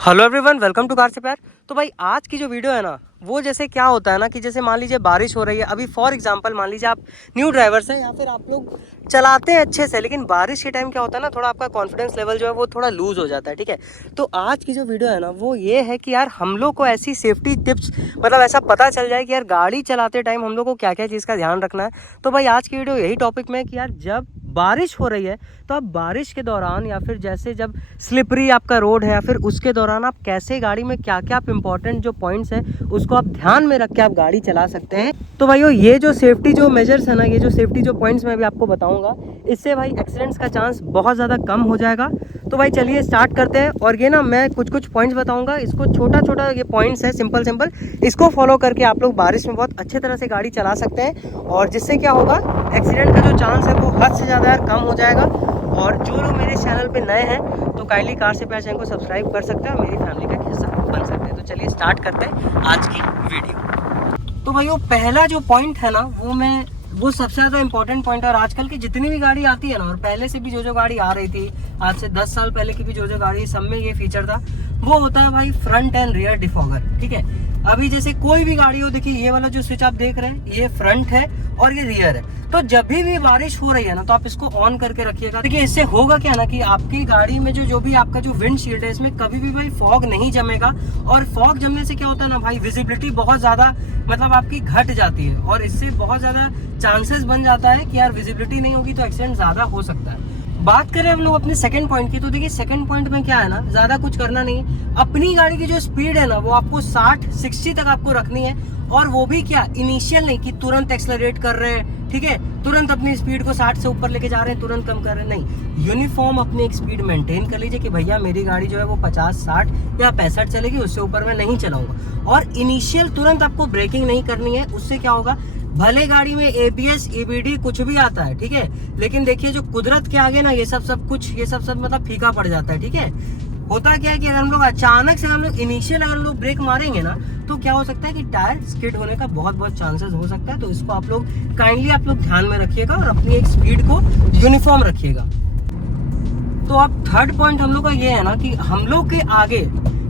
Hello everyone, welcome to car से प्यार। तो भाई आज की जो वीडियो है ना, वो जैसे क्या होता है ना कि जैसे मान लीजिए बारिश हो रही है अभी, फॉर एग्जांपल मान लीजिए आप न्यू ड्राइवर्स हैं या फिर आप लोग चलाते हैं अच्छे से, लेकिन बारिश के टाइम क्या होता है ना, थोड़ा आपका कॉन्फिडेंस लेवल जो है वो थोड़ा लूज हो जाता है। ठीक है, तो आज की जो वीडियो है ना वो ये है कि यार हम लोग को ऐसी सेफ्टी टिप्स मतलब ऐसा पता चल जाए कि यार गाड़ी चलाते टाइम हम लोग को क्या क्या चीज़ का ध्यान रखना है। तो भाई आज की वीडियो यही टॉपिक में है कि यार जब बारिश हो रही है तो आप बारिश के दौरान या फिर जैसे जब स्लिपरी आपका रोड है या फिर उसके दौरान आप कैसे गाड़ी में क्या क्या आप इंपॉर्टेंट जो पॉइंट्स हैं उसको आप ध्यान में रख के आप गाड़ी चला सकते हैं। तो भाइयों ये जो सेफ्टी जो मेजर्स है ना, ये जो सेफ्टी जो पॉइंट्स मैं अभी आपको बताऊंगा, इससे भाई एक्सीडेंट्स का चांस बहुत ज़्यादा कम हो जाएगा। तो भाई चलिए स्टार्ट करते हैं। और ये ना मैं कुछ कुछ पॉइंट्स बताऊंगा, इसको छोटा छोटा ये पॉइंट्स है सिंपल सिंपल, इसको फॉलो करके आप लोग बारिश में बहुत अच्छे तरह से गाड़ी चला सकते हैं और जिससे क्या होगा, एक्सीडेंट का जो चांस है वो हद से ज़्यादा यार कम हो जाएगा। और जो लोग मेरे चैनल पे नए हैं तो काइंडली कार से प्यार चैनल को सब्सक्राइब कर सकते हैं और मेरी फैमिली का हिस्सा बन सकते हैं। तो चलिए स्टार्ट करते हैं आज की वीडियो। तो भाइयों पहला जो पॉइंट है ना वो सबसे ज़्यादा इंपॉर्टेंट पॉइंट है। और आजकल की जितनी भी गाड़ी आती है ना, और पहले से भी जो गाड़ी आ रही थी, आज से 10 साल पहले की भी जो गाड़ी, सब में ये फीचर था, वो होता है भाई फ्रंट एंड रियर डिफॉगर। ठीक है, अभी जैसे कोई भी गाड़ी हो, देखिए ये वाला जो स्विच आप देख रहे हैं ये फ्रंट है और ये रियर है। तो जब भी बारिश हो रही है ना तो आप इसको ऑन करके रखिएगा। देखिए इससे होगा क्या ना कि आपकी गाड़ी में जो भी आपका जो विंडशील्ड है इसमें कभी भी भाई फॉग नहीं जमेगा। और फॉग जमने से क्या होता है ना भाई, विजिबिलिटी बहुत ज्यादा मतलब आपकी घट जाती है और इससे बहुत ज्यादा चांसेस बन जाता है कि यार विजिबिलिटी नहीं होगी तो एक्सीडेंट ज्यादा हो सकता है। बात करें हम लोग अपने सेकंड पॉइंट की, तो देखिए सेकंड पॉइंट में क्या है ना, ज्यादा कुछ करना नहीं है। अपनी गाड़ी की जो स्पीड है ना वो आपको 60 तक आपको रखनी है। और वो भी क्या, इनिशियल नहीं कि तुरंत एक्सेलरेट कर रहे हैं, ठीक है, तुरंत अपनी स्पीड को 60 से ऊपर लेके जा रहे हैं, तुरंत कम कर रहे हैं, नहीं। यूनिफॉर्म अपनी एक स्पीड मेंटेन कर लीजिए कि भैया मेरी गाड़ी जो है वो 50, 60 या 65 चलेगी, उससे ऊपर मैं नहीं चलाऊंगा। और इनिशियल तुरंत आपको ब्रेकिंग नहीं करनी है। उससे क्या होगा, भले गाड़ी में ABS EBD कुछ भी आता है, ठीक है, लेकिन देखिए जो कुदरत के आगे ना ये सब कुछ मतलब फीका पड़ जाता है। ठीक है, होता क्या है कि अगर हम लोग अचानक से हम लोग इनिशियल अगर हम लोग ब्रेक मारेंगे ना तो क्या हो सकता है कि टायर स्किड होने का बहुत चांसेस हो सकता है। तो इसको आप लोग काइंडली आप लोग ध्यान में रखिएगा और अपनी एक स्पीड को यूनिफॉर्म रखिएगा। तो अब थर्ड पॉइंट हम लोग का ये है ना कि हम लोग के आगे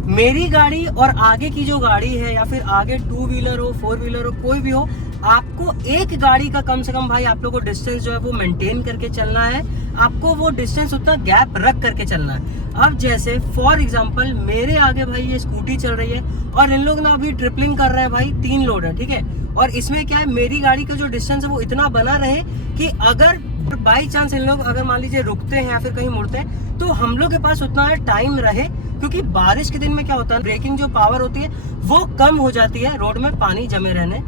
मेरी गाड़ी और आगे की जो गाड़ी है या फिर आगे 2 व्हीलर हो 4 व्हीलर हो कोई भी हो, आपको एक गाड़ी का कम से कम भाई आप लोग को डिस्टेंस जो है वो मेंटेन करके चलना है। आपको वो डिस्टेंस उतना गैप रख करके चलना है। अब जैसे फॉर एग्जांपल मेरे आगे भाई ये स्कूटी चल रही है और इन लोग ना अभी ट्रिपलिंग कर रहे हैं भाई, 3 लोड है, ठीक है, और इसमें क्या है, मेरी गाड़ी का जो डिस्टेंस है वो इतना बना रहे कि अगर बाई चांस इन लोग अगर मान लीजिए रुकते हैं या फिर कहीं मुड़ते हैं तो हम लोग के पास उतना टाइम रहे। क्योंकि बारिश के दिन में क्या होता है, ब्रेकिंग जो पावर होती है वो कम हो जाती है रोड में पानी जमे रहने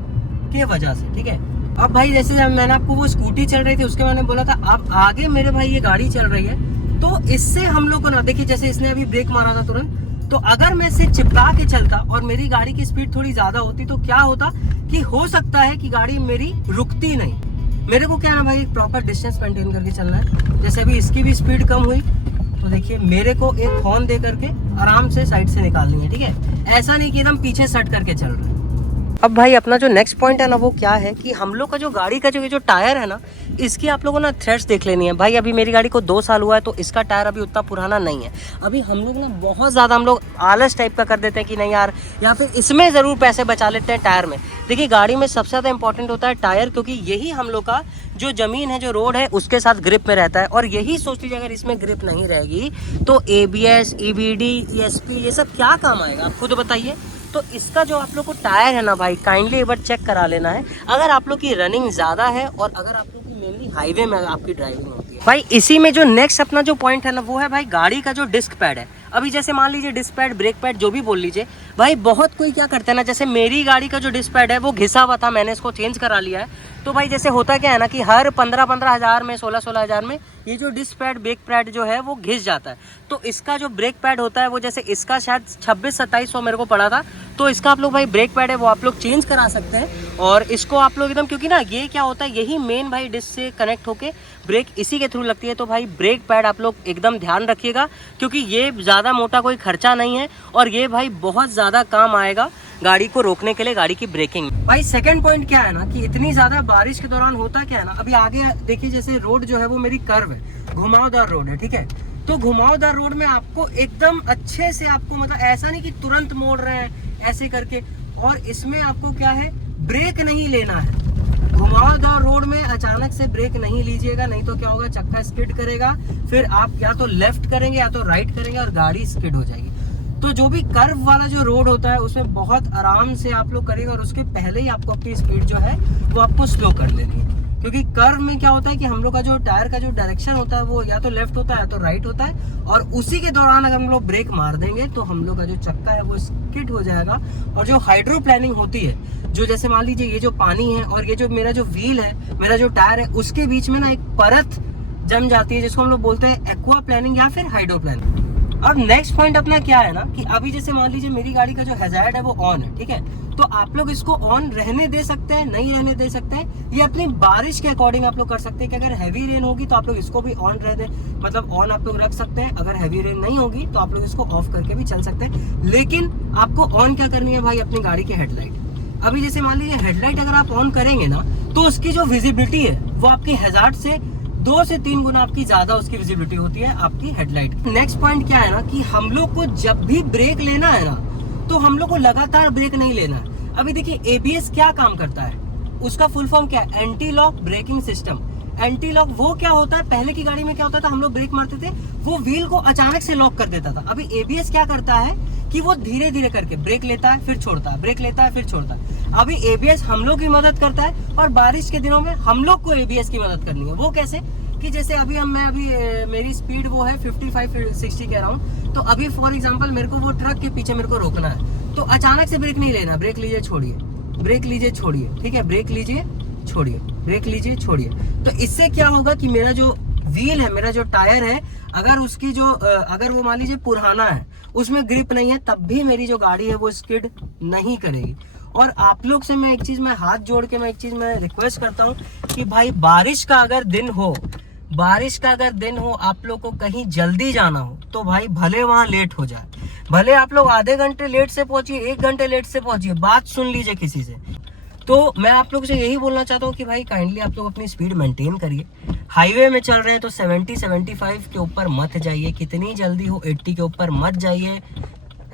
की वजह से। ठीक है, अब भाई जैसे जब मैंने आपको वो स्कूटी चल रही थी उसके मैंने बोला था, अब आगे मेरे भाई ये गाड़ी चल रही है तो इससे हम लोग को ना, देखिए जैसे इसने अभी ब्रेक मारा था तुरंत, तो अगर मैं इसे चिपका के चलता और मेरी गाड़ी की स्पीड थोड़ी ज्यादा होती तो क्या होता कि हो सकता है कि गाड़ी मेरी रुकती नहीं। मेरे को क्या ना भाई प्रॉपर डिस्टेंस मेंटेन करके चलना है। जैसे अभी इसकी भी स्पीड कम हुई तो देखिए मेरे को एक हॉर्न दे करके आराम से साइड से निकालनी है। ठीक है, ऐसा नहीं कि एकदम पीछे सट करके चल रहे हैं। अब भाई अपना जो नेक्स्ट पॉइंट है ना वो क्या है कि हम लोग का जो गाड़ी का जो टायर है ना, इसकी आप लोगों को ना थ्रेड्स देख लेनी है। भाई अभी मेरी गाड़ी को 2 साल हुआ है तो इसका टायर अभी उतना पुराना नहीं है। अभी हम लोग ना बहुत ज़्यादा हम लोग आलस टाइप का कर देते हैं कि नहीं यार, या फिर इसमें ज़रूर पैसे बचा लेते हैं टायर में। देखिए गाड़ी में सबसे ज़्यादा इंपॉर्टेंट होता है टायर, क्योंकि यही हम लोग का जो ज़मीन है, जो रोड है, उसके साथ ग्रिप में रहता है। और यही सोच लीजिए अगर इसमें ग्रिप नहीं रहेगी तो ABS EBD ESP ये सब क्या काम आएगा, आप खुद बताइए। तो इसका जो आप लोग को टायर है ना भाई, काइंडली एक बार चेक करा लेना है अगर आप लोग की रनिंग ज़्यादा है और अगर आप लोग की मेनली हाईवे में आपकी ड्राइविंग होती है। भाई इसी में जो नेक्स्ट अपना जो पॉइंट है ना वो है भाई गाड़ी का जो डिस्क पैड है। अभी जैसे मान लीजिए डिस्क पैड, ब्रेक पैड, जो भी बोल लीजिए भाई, बहुत कोई क्या करते हैं ना, जैसे मेरी गाड़ी का जो डिस्क पैड है वो घिसा हुआ था, मैंने इसको चेंज करा लिया है। तो भाई जैसे होता क्या है ना कि हर 15-15 हज़ार में, 16-16 हज़ार में ये जो डिस्क पैड ब्रेक पैड जो है वो घिस जाता है। तो इसका जो ब्रेक पैड होता है वो जैसे इसका शायद 26-2700 मेरे को पड़ा था, तो इसका आप लोग भाई ब्रेक पैड है वो आप लोग चेंज करा सकते हैं। और इसको आप लोग एकदम, क्योंकि ना ये क्या होता है, यही मेन भाई डिस्क से कनेक्ट होके ब्रेक इसी के थ्रू लगती है। तो भाई ब्रेक पैड आप लोग एकदम ध्यान रखिएगा, क्योंकि ये ज़्यादा मोटा कोई खर्चा नहीं है और ये भाई बहुत ज़्यादा काम आएगा गाड़ी को रोकने के लिए, गाड़ी की ब्रेकिंग। भाई सेकंड पॉइंट क्या है ना कि इतनी ज्यादा बारिश के दौरान होता क्या है ना, अभी आगे देखिए जैसे रोड जो है वो मेरी कर्व है, घुमावदार रोड है, ठीक है, तो घुमावदार रोड में आपको एकदम अच्छे से आपको मतलब ऐसा नहीं कि तुरंत मोड़ रहे हैं ऐसे करके, और इसमें आपको क्या है, ब्रेक नहीं लेना है। घुमावदार रोड में अचानक से ब्रेक नहीं लीजिएगा, नहीं तो क्या होगा, चक्का स्किड करेगा, फिर आप या तो लेफ्ट करेंगे या तो राइट करेंगे और गाड़ी स्किड हो जाएगी। तो जो भी कर्व वाला जो रोड होता है उसमें बहुत आराम से आप लोग करेंगे, और उसके पहले ही आपको अपनी स्पीड जो है वो आपको स्लो कर लेनी है। क्योंकि कर्व में क्या होता है कि हम लोग का जो टायर का जो डायरेक्शन होता है वो या तो लेफ्ट होता है या तो राइट होता है, और उसी के दौरान अगर हम लोग ब्रेक मार देंगे तो हम लोग का जो चक्का है वो स्किड हो जाएगा। और जो हाइड्रो प्लानिंग होती है, जो जैसे मान लीजिए ये जो पानी है और ये जो मेरा जो व्हील है, मेरा जो टायर है, उसके बीच में ना एक परत जम जाती है जिसको हम लोग बोलते हैं एक्वा प्लानिंग या फिर हाइड्रो प्लानिंग। अब नेक्स्ट पॉइंट अपना क्या है ना कि अभी जैसे मान लीजिए मेरी गाड़ी का जो हैजार्ड है वो ऑन है, ठीक है, तो आप लोग इसको ऑन रहने दे सकते हैं, नहीं रहने दे सकते हैं, ये अपनी बारिश के अकॉर्डिंग आप लोग कर सकते हैं कि अगर हैवी रेन होगी तो आप लोग इसको भी ऑन रह दे, मतलब ऑन आप लोग रख सकते हैं। अगर हैवी रेन नहीं होगी तो आप लोग इसको ऑफ करके भी चल सकते हैं। लेकिन आपको ऑन क्या करनी है भाई, अपनी गाड़ी की हेडलाइट। अभी जैसे मान लीजिए हेडलाइट अगर आप ऑन करेंगे ना तो उसकी जो विजिबिलिटी है वो आपकी हैजार्ड से 2 से 3 गुना आपकी ज्यादा उसकी विजिबिलिटी होती है आपकी हेडलाइट। नेक्स्ट पॉइंट क्या है ना कि हम लोग को जब भी ब्रेक लेना है ना तो हम लोग को लगातार ब्रेक नहीं लेना है। अभी देखिए एबीएस क्या काम करता है, उसका फुल फॉर्म क्या है, anti lock braking system. Anti lock वो क्या होता है, पहले की गाड़ी में क्या होता था, हम लोग ब्रेक मारते थे वो व्हील को अचानक से लॉक कर देता था। अभी एबीएस क्या करता है कि वो धीरे धीरे करके ब्रेक लेता है फिर छोड़ता है, ब्रेक लेता है फिर छोड़ता है। अभी एबीएस हम लोग की मदद करता है, और बारिश के दिनों में हम लोग को एबीएस की मदद करनी है। वो कैसे कि जैसे अभी मेरी स्पीड वो है 55-60 कह रहा हूँ, तो अभी फॉर एग्जांपल मेरे को वो ट्रक के पीछे मेरे को रोकना है, तो अचानक से ब्रेक नहीं लेना, ब्रेक लीजिए छोड़िए, ब्रेक लीजिए छोड़िए, ठीक है, ब्रेक लीजिए छोड़िए, ब्रेक लीजिए छोड़िए। तो इससे क्या होगा कि मेरा जो व्हील है, मेरा जो टायर है, अगर उसकी जो अगर वो मान लीजिए पुराना है, उसमें ग्रिप नहीं है, तब भी मेरी जो गाड़ी है वो स्किड नहीं करेगी। और आप लोग से मैं एक चीज, मैं हाथ जोड़ के मैं एक चीज मैं रिक्वेस्ट करता हूँ कि भाई बारिश का अगर दिन हो, आप लोग को कहीं जल्दी जाना हो तो भाई भले वहां लेट हो जाए, भले आप लोग आधे घंटे लेट से पहुंचिए, 1 घंटे लेट से पहुंचिए, बात सुन लीजिए किसी से। तो मैं आप लोग से यही बोलना चाहता हूँ कि भाई काइंडली आप लोग अपनी स्पीड मेंटेन करिए। हाईवे में चल रहे हैं तो 70-75 के ऊपर मत जाइए, कितनी जल्दी हो 80 के ऊपर मत जाइए,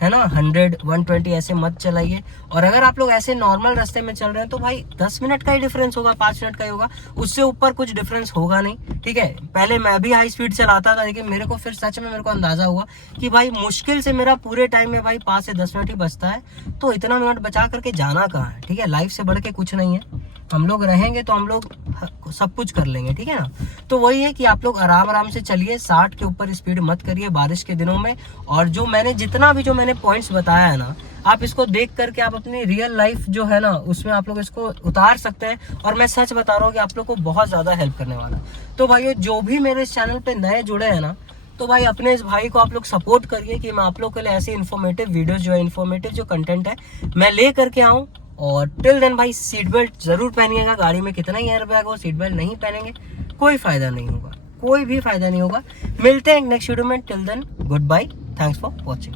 है ना, 100-120 ऐसे मत चलाइए। और अगर आप लोग ऐसे नॉर्मल रास्ते में चल रहे हैं तो भाई 10 मिनट का ही डिफरेंस होगा, 5 मिनट का ही होगा, उससे ऊपर कुछ डिफरेंस होगा नहीं, ठीक है। पहले मैं भी हाई स्पीड चलाता था, लेकिन मेरे को फिर सच में मेरे को अंदाजा हुआ कि भाई मुश्किल से मेरा पूरे टाइम में भाई 5 से 10 मिनट ही बचता है, तो इतना मिनट बचा करके जाना कहाँ है, ठीक है। लाइफ से बढ़ के कुछ नहीं है, हम लोग रहेंगे तो हम लोग सब कुछ कर लेंगे, ठीक है ना। तो वही है कि आप लोग आराम आराम से चलिए, 60 के ऊपर स्पीड मत करिए बारिश के दिनों में। और जो मैंने जितना भी जो मैंने पॉइंट्स बताया है ना, आप इसको देख करके आप अपनी रियल लाइफ जो है ना उसमें आप लोग इसको उतार सकते हैं, और मैं सच बता रहा हूँ कि आप लोग को बहुत ज्यादा हेल्प करने वाला है। तो भाइयों जो भी मेरे इस चैनल पे नए जुड़े हैं ना, तो भाई अपने इस भाई को आप लोग सपोर्ट करिए कि मैं आप लोग के लिए ऐसे इन्फॉर्मेटिव वीडियोस जो है, इन्फॉर्मेटिव जो कंटेंट है मैं ले करके आऊँ। और टिल देन भाई सीट बेल्ट जरूर पहनिएगा, गाड़ी में कितना ही एयर बैग हो, सीट बेल्ट नहीं पहनेंगे कोई फायदा नहीं होगा, कोई भी फायदा नहीं होगा। मिलते हैं नेक्स्ट वीडियो में, till then goodbye, thanks for watching.